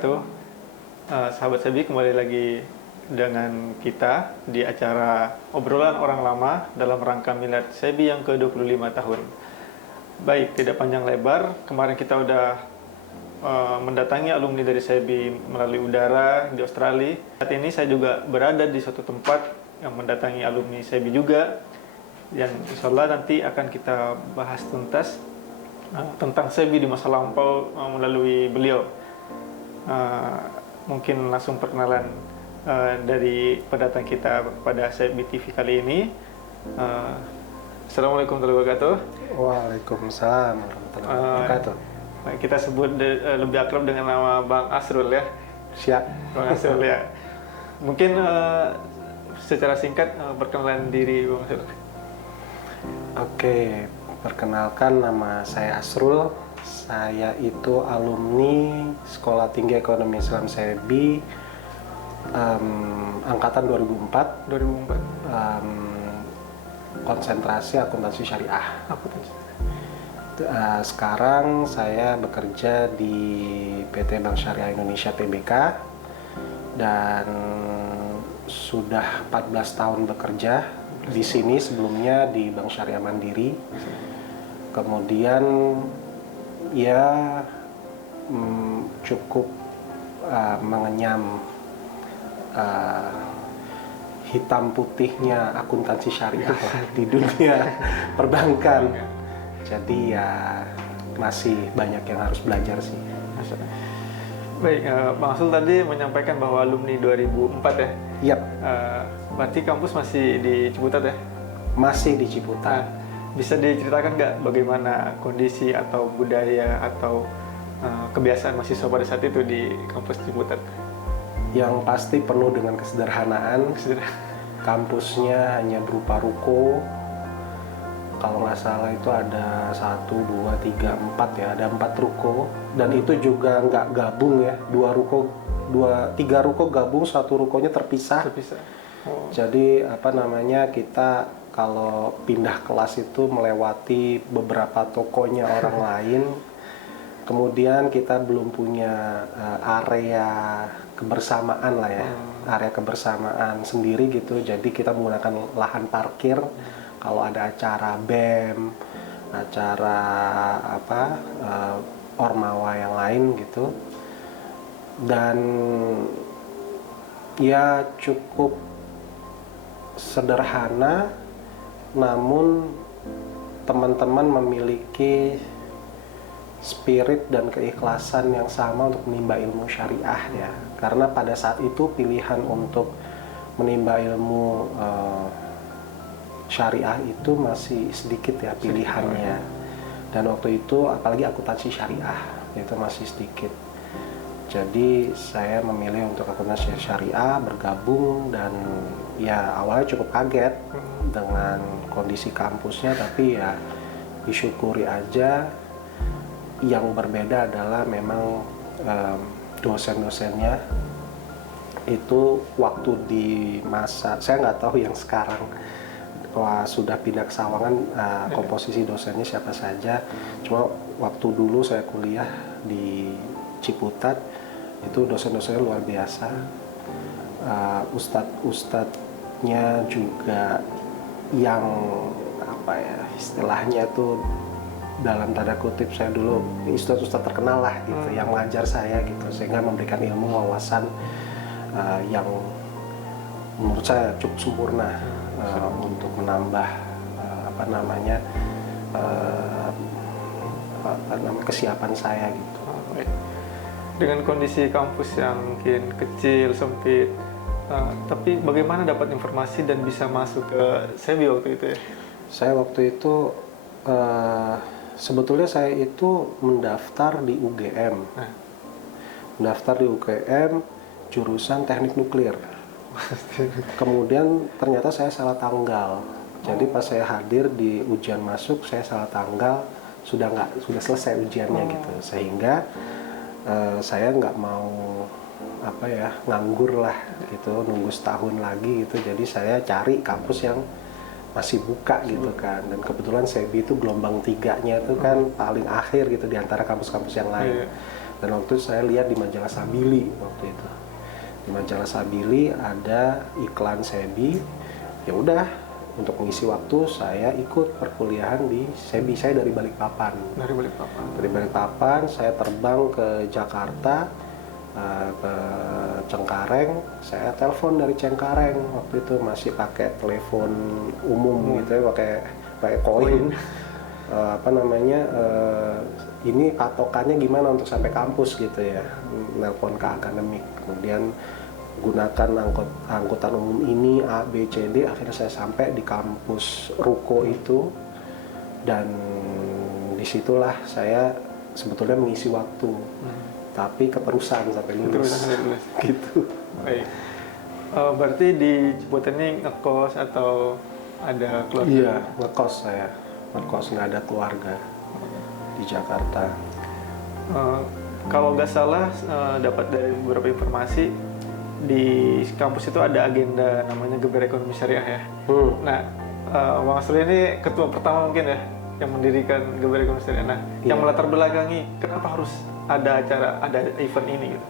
wabarakatuh. Sahabat Sebi, kembali lagi dengan kita di acara obrolan orang lama dalam rangka Milad Sebi yang ke-25 tahun. Baik, tidak panjang lebar, kemarin kita udah mendatangi alumni dari Sebi melalui udara di Australia. Saat ini saya juga berada di suatu tempat yang mendatangi alumni Sebi juga, yang insya Allah nanti akan kita bahas tuntas tentang Sebi di masa lampau melalui beliau. Mungkin langsung perkenalan dari pendatang kita pada Sebi TV kali ini. Assalamualaikum warahmatullahi wabarakatuh. Waalaikumsalam warahmatullahi wabarakatuh. Kita sebut lebih akrab dengan nama Bang Asrul ya. Siap. Bang Asrul ya. Mungkin secara singkat perkenalan diri Bang Asrul. Oke, perkenalkan nama saya Asrul. Saya itu alumni Sekolah Tinggi Ekonomi Islam Sebi angkatan 2004. Konsentrasi akuntansi syariah. Sekarang saya bekerja di PT Bank Syariah Indonesia Tbk dan sudah 14 tahun bekerja di sini, sebelumnya di Bank Syariah Mandiri. Kemudian ya cukup mengenyam hitam putihnya akuntansi syariah di dunia perbankan. Jadi ya masih banyak yang harus belajar sih. Baik, Bang Asrul tadi menyampaikan bahwa alumni 2004 ya? Yap. Berarti kampus masih di Ciputat ya? Masih di Ciputat. Bisa diceritakan nggak bagaimana kondisi atau budaya atau kebiasaan mahasiswa pada saat itu di kampus Ciputat? Yang pasti penuh dengan kesederhanaan. Kampusnya hanya berupa ruko. Kalau nggak salah itu ada 1, 2, 3, 4 ya, ada 4 ruko. Dan itu juga nggak gabung ya, 3 ruko gabung, 1 rukonya terpisah. Oh. Jadi kita kalau pindah kelas itu melewati beberapa tokonya orang lain. Kemudian kita belum punya area kebersamaan lah ya, area kebersamaan sendiri gitu. Jadi kita menggunakan lahan parkir. Kalau ada acara BEM, acara ormawa yang lain gitu. Dan ya cukup sederhana, namun teman-teman memiliki spirit dan keikhlasan yang sama untuk menimba ilmu syariah ya. Karena pada saat itu pilihan untuk menimba ilmu syariah itu masih sedikit ya pilihannya. Dan waktu itu apalagi akuntansi syariah itu masih sedikit. Jadi saya memilih untuk akuntansi syariah bergabung, dan ya awalnya cukup kaget dengan kondisi kampusnya, tapi ya disyukuri aja. Yang berbeda adalah memang dosen-dosennya itu waktu di masa, saya nggak tahu yang sekarang sudah pindah ke Sawangan komposisi dosennya siapa saja. Cuma waktu dulu saya kuliah di Ciputat itu dosen-dosennya luar biasa. Ustadz-ustadznya juga yang istilahnya tuh dalam tanda kutip, saya dulu ustadz-ustadz terkenal lah gitu, yang mengajar saya gitu, sehingga memberikan ilmu wawasan yang menurut saya cukup sempurna untuk menambah kesiapan saya gitu. Dengan kondisi kampus yang mungkin kecil, sempit, tapi bagaimana dapat informasi dan bisa masuk ke Sebi waktu itu ya? Saya waktu itu sebetulnya saya itu mendaftar di UGM. Mendaftar di UGM jurusan teknik nuklir. Kemudian ternyata saya salah tanggal. Jadi pas saya hadir di ujian masuk, saya salah tanggal, sudah selesai ujiannya gitu. Sehingga saya nggak mau nganggur lah gitu, nunggu setahun lagi gitu. Jadi saya cari kampus yang masih buka gitu kan. Dan kebetulan Sebi itu gelombang 3-nya itu kan paling akhir gitu di antara kampus-kampus yang lain. Dan waktu itu saya lihat di majalah Sabili waktu itu. Di majalah Sabili ada iklan Sebi. Ya udah, untuk mengisi waktu saya ikut perkuliahan di Sebi. Saya dari Balikpapan. Dari Balikpapan. Dari Balikpapan saya terbang ke Jakarta, ke Cengkareng. Saya telepon dari Cengkareng. Waktu itu masih pakai telepon umum gitu ya, pakai koin. Ini patokannya gimana untuk sampai kampus gitu ya, nelpon ke akademik, kemudian gunakan angkutan umum ini A, B, C, D, akhirnya saya sampai di kampus Ruko itu, dan disitulah saya sebetulnya mengisi waktu, tapi keterusan sampai lulus. Gitu. Baik. Berarti di Ciputat ini ngekos atau ada keluarga? Iya, ngekos saya. Ngekos, nggak ada keluarga di Jakarta. Kalau nggak salah dapat dari beberapa informasi di kampus itu ada agenda namanya Geber Ekonomi Syariah ya. Nah, Bang Asri ini ketua pertama mungkin ya yang mendirikan Geber Ekonomi Syariah. Nah, yang melatar belakangi kenapa harus ada event ini gitu?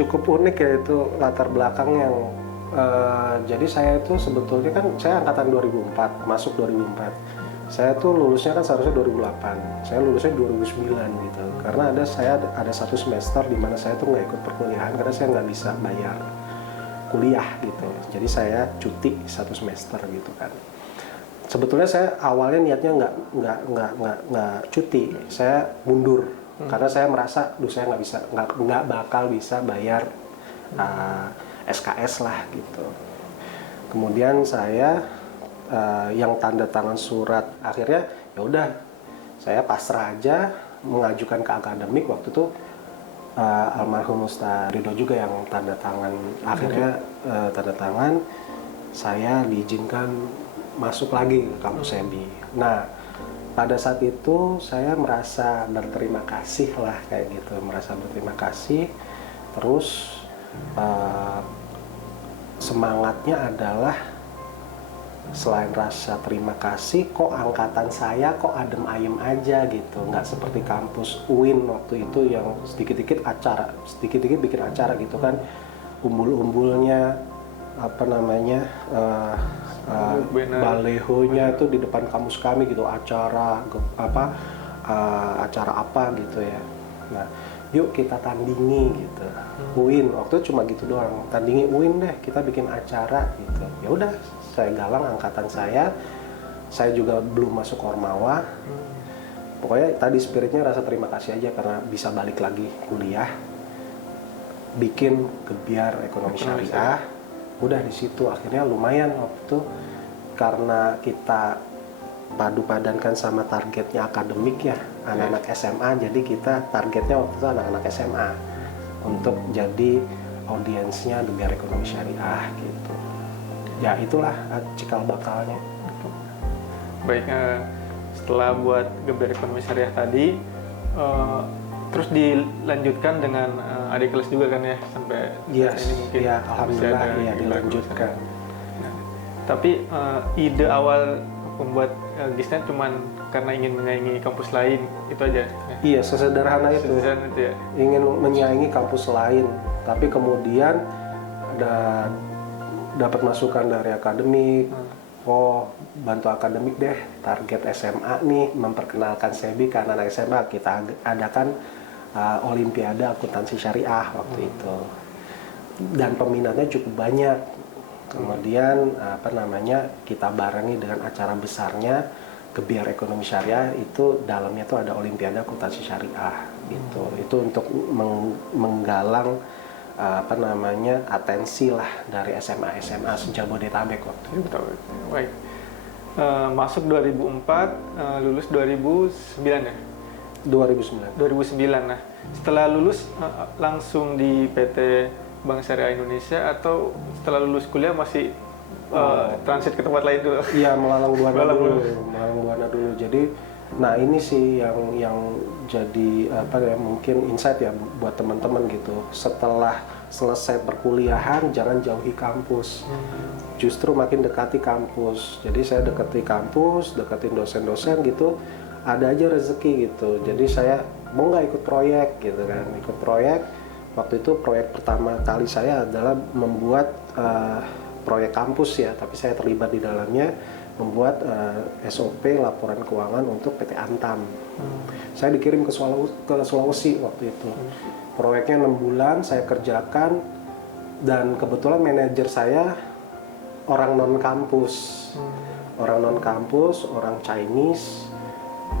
Cukup unik ya itu latar belakang yang jadi saya itu sebetulnya kan saya angkatan 2004, masuk 2004. Saya tuh lulusnya kan seharusnya 2008, saya lulusnya 2009 gitu. Karena saya ada satu semester di mana saya tuh nggak ikut perkuliahan karena saya nggak bisa bayar kuliah gitu. Jadi saya cuti satu semester gitu kan. Sebetulnya saya awalnya niatnya nggak cuti, saya mundur karena saya merasa, saya nggak bakal bisa bayar SKS lah gitu. Kemudian saya yang tanda tangan surat, akhirnya ya udah saya pasrah aja mengajukan ke akademik. Waktu itu almarhum Ustaz Ridho juga yang tanda tangan, akhirnya tanda tangan, saya diizinkan masuk lagi ke kampus Sebi. Nah, pada saat itu saya merasa berterima kasih lah kayak gitu, merasa berterima kasih. Terus semangatnya adalah selain rasa terima kasih, kok angkatan saya kok adem ayem aja gitu, nggak seperti kampus UIN waktu itu yang sedikit-dikit bikin acara gitu kan, umbul-umbulnya balehonya itu di depan kampus kami gitu, acara apa gitu ya. Nah, yuk kita tandingi gitu. UIN waktu itu cuma gitu doang, tandingi UIN deh, kita bikin acara gitu. Ya udah, saya galang angkatan saya juga belum masuk Ormawa. Pokoknya tadi spiritnya rasa terima kasih aja karena bisa balik lagi kuliah, bikin Gebyar Ekonomi Syariah. Udah di situ akhirnya lumayan waktu itu, karena kita padu padankan sama targetnya akademik ya, anak-anak SMA, jadi kita targetnya waktu itu anak-anak SMA untuk jadi audiensnya Gebyar Ekonomi Syariah gitu. Ya itulah cikal bakalnya. Baik, setelah buat Gebyar Ekonomi Syariah tadi, terus dilanjutkan dengan adik kelas juga kan ya, sampai saat ini mungkin ya, alhamdulillah ya dilanjutkan. Nah, tapi ide awal membuat Gisnet cuman karena ingin menyaingi kampus lain itu aja ya? Iya, sesederhana itu ya. Ingin menyaingi kampus lain, tapi kemudian dapat masukan dari akademik, bantu akademik deh, target SMA nih, memperkenalkan Sebi ke anak-anak SMA, kita adakan Olimpiade Akuntansi Syariah waktu itu, dan peminatnya cukup banyak. Kemudian kita barengi dengan acara besarnya Gebyar Ekonomi Syariah, itu dalamnya tuh ada Olimpiade Akuntansi Syariah gitu. Itu untuk menggalang atensi lah dari SMA se-Jabodetabek waktu itu. Baik. Masuk 2004, lulus 2009 ya? 2009. Nah, setelah lulus langsung di PT Bank Syariah Indonesia atau setelah lulus kuliah masih transit ke tempat lain dulu? Iya, Melalang Buana dulu. Jadi, nah ini sih yang jadi mungkin insight ya buat teman-teman gitu. Setelah selesai perkuliahan, jangan jauhi kampus. Justru makin dekati kampus. Jadi saya dekati kampus, deketin dosen-dosen gitu. Ada aja rezeki gitu. Jadi saya mau nggak ikut proyek gitu kan. Ikut proyek, waktu itu proyek pertama kali saya adalah membuat proyek kampus ya, tapi saya terlibat di dalamnya membuat SOP laporan keuangan untuk PT Antam. Saya dikirim ke Sulawesi waktu itu. Proyeknya 6 bulan saya kerjakan, dan kebetulan manajer saya orang non kampus. Orang non kampus, orang Chinese,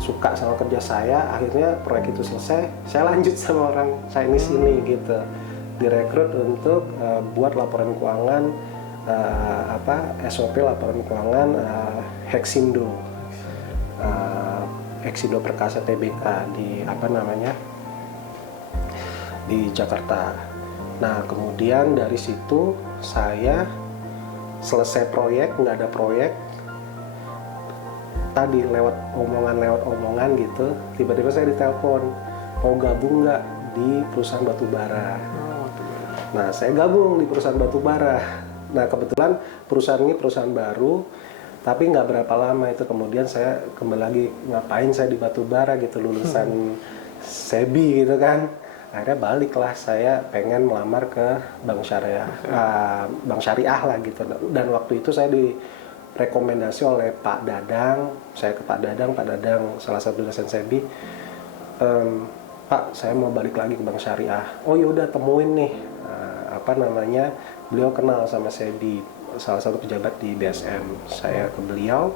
suka sama kerja saya. Akhirnya proyek itu selesai, saya lanjut sama orang Chinese ini gitu, direkrut untuk buat laporan keuangan SOP laporan keuangan Hexindo Perkasa TBK di di Jakarta. Nah kemudian dari situ saya selesai proyek, nggak ada proyek, tadi lewat omongan gitu, tiba-tiba saya ditelepon mau gabung nggak di perusahaan batubara. Nah saya gabung di perusahaan batubara. Nah kebetulan perusahaan ini perusahaan baru, tapi nggak berapa lama itu kemudian saya kembali lagi, ngapain saya di batubara gitu, lulusan SEBI gitu kan. Akhirnya baliklah, saya pengen melamar ke bank syariah lah gitu. Dan waktu itu saya direkomendasi oleh Pak Dadang, saya ke Pak Dadang salah satu dosen SEBI, Pak saya mau balik lagi ke bank syariah. Oh yaudah temuin nih, beliau kenal sama SEBI, salah satu pejabat di BSM. Saya ke beliau,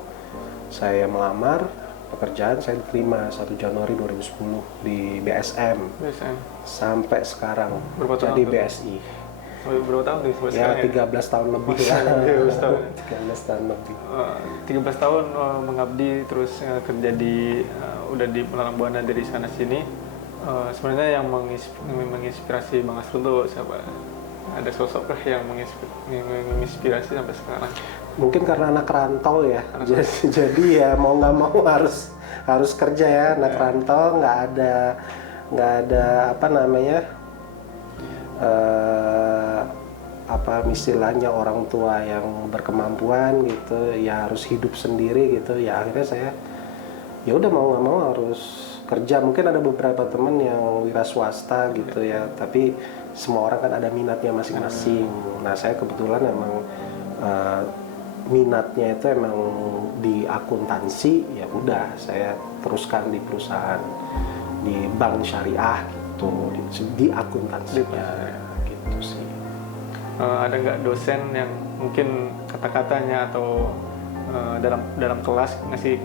saya melamar pekerjaan, saya diterima 1 Januari 2010 di BSM. Sampai sekarang jadi BSI. Berapa tahun nih sampai ya, sekarang? 13 tahun lebih ya. 13 tahun. 13 tahun lebih. 13 tahun mengabdi, terus kerja di udah di Pelalang Buana dari sana sini. Sebenarnya yang menginspirasi Bang Asrul tuh siapa? Ada sosok kah yang menginspirasi sampai sekarang? Mungkin karena anak rantau ya. Jadi ya mau nggak mau harus kerja ya, anak rantau, nggak ada istilahnya orang tua yang berkemampuan gitu ya, harus hidup sendiri gitu ya. Akhirnya saya ya udah mau nggak mau harus kerja. Mungkin ada beberapa teman yang wira swasta gitu ya, tapi semua orang kan ada minatnya masing-masing. Nah saya kebetulan emang minatnya itu emang di akuntansi, ya udah saya teruskan di perusahaan di bank syariah gitu, di akuntansinya gitu sih. Ada nggak dosen yang mungkin kata-katanya atau dalam kelas ngasih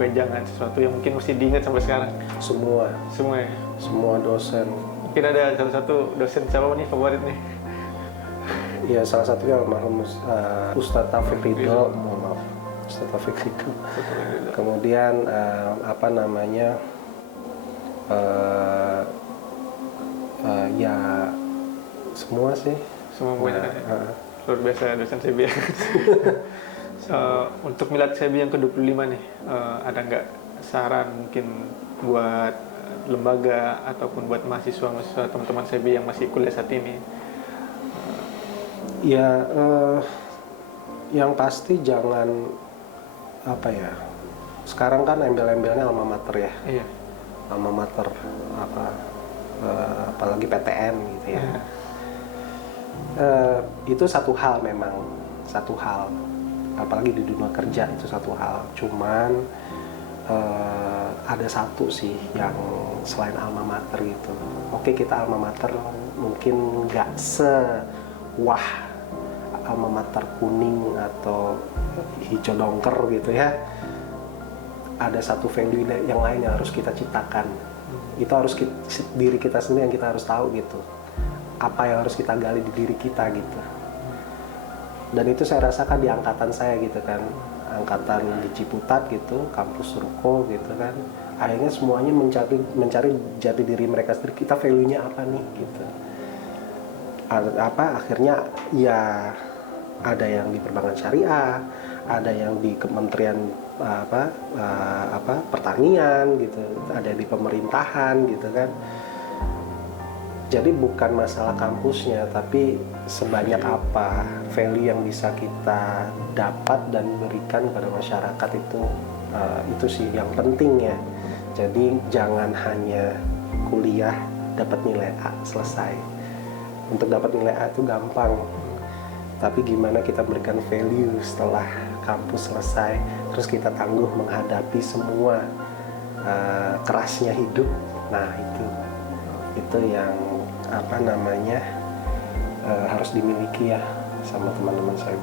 wejangan sesuatu yang mungkin mesti diingat sampai sekarang? Semua ya? Semua dosen. Mungkin ada satu dosen siapa nih favorit nih? Ya salah satunya almarhum Ustadz Taufik Ridho, mohon maaf, Ustadz Taufik Ridho. Kemudian ya semua sih. Semua punya. Luar biasa dosen SEBI. Untuk milad SEBI yang ke-25 nih, ada nggak saran mungkin buat lembaga ataupun buat mahasiswa teman-teman SEBI yang masih kuliah saat ini? Ya, yang pasti jangan sekarang kan embel-embelnya alma mater ya. Iya. Alma mater apalagi PTN gitu ya. Iya. Itu satu hal, apalagi di dunia kerja itu satu hal. Cuman ada satu sih yang selain alma mater gitu. Oke, kita alma mater mungkin nggak sewah alma mater kuning atau hijau dongker gitu ya. Ada satu value yang lain yang harus kita ciptakan. Itu harus diri kita sendiri yang kita harus tahu gitu. Apa yang harus kita gali di diri kita gitu. Dan itu saya rasakan di angkatan saya gitu kan, angkatan di Ciputat gitu, kampus Ruko gitu kan. Akhirnya semuanya mencari jati diri mereka sendiri. Kita value-nya apa nih gitu. Akhirnya ya ada yang di perbankan syariah, ada yang di kementerian pertanian gitu, ada di pemerintahan gitu kan. Jadi bukan masalah kampusnya, tapi sebanyak apa value yang bisa kita dapat dan berikan kepada masyarakat itu sih yang penting ya. Jadi jangan hanya kuliah dapat nilai A selesai. Untuk dapat nilai A itu gampang, tapi gimana kita berikan value setelah kampus selesai, terus kita tangguh menghadapi semua kerasnya hidup. Nah itu yang apa namanya harus dimiliki ya sama teman-teman saya.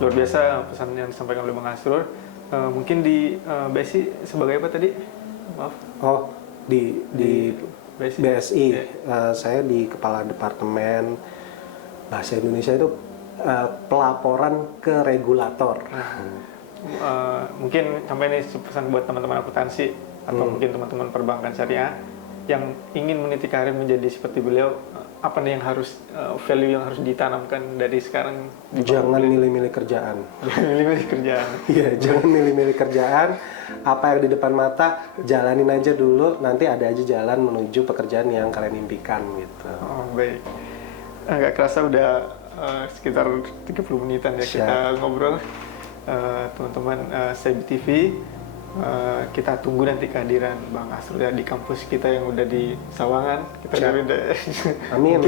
Luar biasa pesan yang disampaikan oleh Bang Asrul. Mungkin di BSI sebagai apa tadi? Maaf. Oh, di BSI Ya. saya di kepala departemen bahasa Indonesia itu pelaporan ke regulator. Mungkin sampai ini pesan buat teman-teman akuntansi atau mungkin teman-teman perbankan syariah yang ingin meniti karir menjadi seperti beliau, apa nih yang harus value yang harus ditanamkan dari sekarang? Jangan milih-milih kerjaan. Milih-milih kerjaan. Iya, jangan milih-milih kerjaan. Apa yang di depan mata, jalanin aja dulu. Nanti ada aja jalan menuju pekerjaan yang kalian impikan gitu. Oh, baik. Nggak kerasa udah sekitar 30 menitan ya kita ngobrol. Teman-teman Sebi TV, kita tunggu nanti kehadiran Bang Asrul ya di kampus kita yang udah di Sawangan. Kita Amin,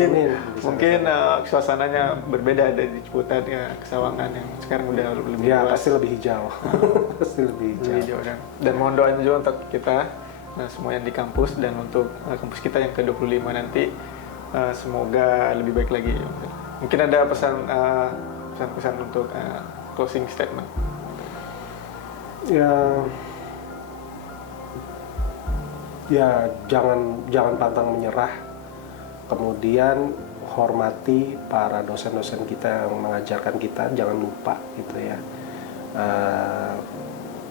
mungkin suasananya berbeda dari Ciputat ya ke Sawangan yang sekarang udah lebih ya, luas. pasti lebih hijau. Pasti lebih hijau. Dan mohon doanya juga untuk kita semua yang di kampus dan untuk kampus kita yang ke-25 nanti, semoga lebih baik lagi. Mungkin ada pesan-pesan untuk closing statement. Ya jangan pantang menyerah. Kemudian hormati para dosen-dosen kita yang mengajarkan kita, jangan lupa gitu ya.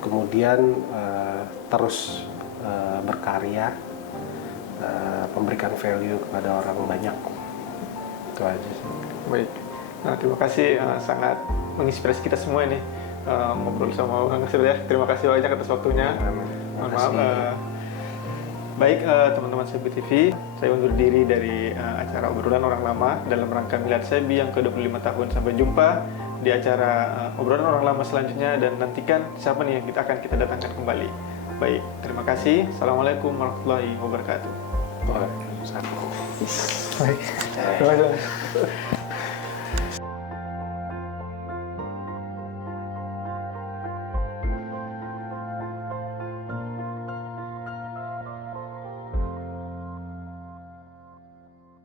Kemudian terus berkarya, memberikan value kepada orang banyak. Itu aja sih. Baik. Nah, terima kasih, sangat menginspirasi kita semua ini ngobrol sama Bang Asrul ya. Terima kasih banyak atas waktunya. Mohon maaf. Baik, teman-teman Sebi TV, saya undur diri dari acara obrolan orang lama dalam rangka Milad Sebi yang ke-25 tahun. Sampai jumpa di acara obrolan orang lama selanjutnya dan nantikan siapa nih yang akan kita datangkan kembali. Baik, terima kasih. Assalamualaikum warahmatullahi wabarakatuh. Waalaikumsalam. Baik. Terima kasih.